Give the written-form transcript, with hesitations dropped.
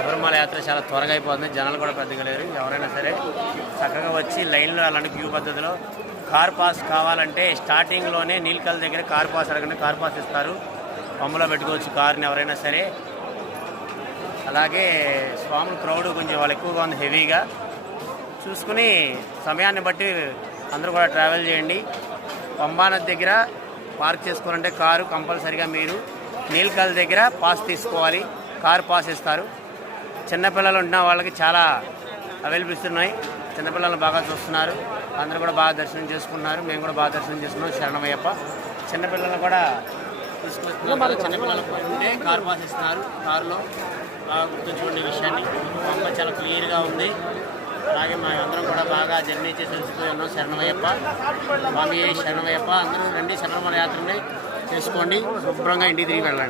శబరిమల యాత్ర చాలా త్వరగా అయిపోతుంది. జనాలు కూడా పెద్దగా లేరు. ఎవరైనా సరే చక్కగా వచ్చి లైన్లో అలాంటి క్యూ పద్ధతిలో కార్ పాస్ కావాలంటే స్టార్టింగ్లోనే నీలకల్ దగ్గర కార్ పాస్ అడగండి, కార్ పాస్ ఇస్తారు. పంపులో పెట్టుకోవచ్చు కార్ని ఎవరైనా సరే. అలాగే స్వాములు క్రౌడ్ కొంచెం వాళ్ళు ఎక్కువగా ఉంది, హెవీగా చూసుకుని సమయాన్ని బట్టి అందరూ కూడా ట్రావెల్ చేయండి. పంబానది దగ్గర పార్క్ చేసుకోవాలంటే కారు కంపల్సరిగా మీరు నీలకల్ దగ్గర పాస్ తీసుకోవాలి, కారు పాస్ ఇస్తారు. చిన్నపిల్లలు ఉన్న వాళ్ళకి చాలా అవైలబిలిటీ ఉన్నాయి. చిన్నపిల్లలను బాగా చూస్తున్నారు, అందరూ కూడా బాగా దర్శనం చేసుకున్నారు. మేము కూడా బాగా దర్శనం చేసుకున్నాం. శరణమయ్యప్ప. చిన్నపిల్లలను కూడా తీసుకొస్తున్నారు. చిన్నపిల్లలకు ఉంటే కారు పాస్ ఇస్తున్నారు. కారులో బాగా గుర్తుంచుకునే విషయాన్ని పంప చాలా క్లియర్గా ఉంది. అలాగే మా అందరం కూడా బాగా జర్నీ చేసి వచ్చిపోయి ఉన్నాం. శరణమయ్యప్ప, స్వామి శరణమయ్యప్ప. అందరూ రండి, శబరిమల యాత్రని చేసుకోండి, శుభ్రంగా ఇంటికి తిరిగి వెళ్ళండి.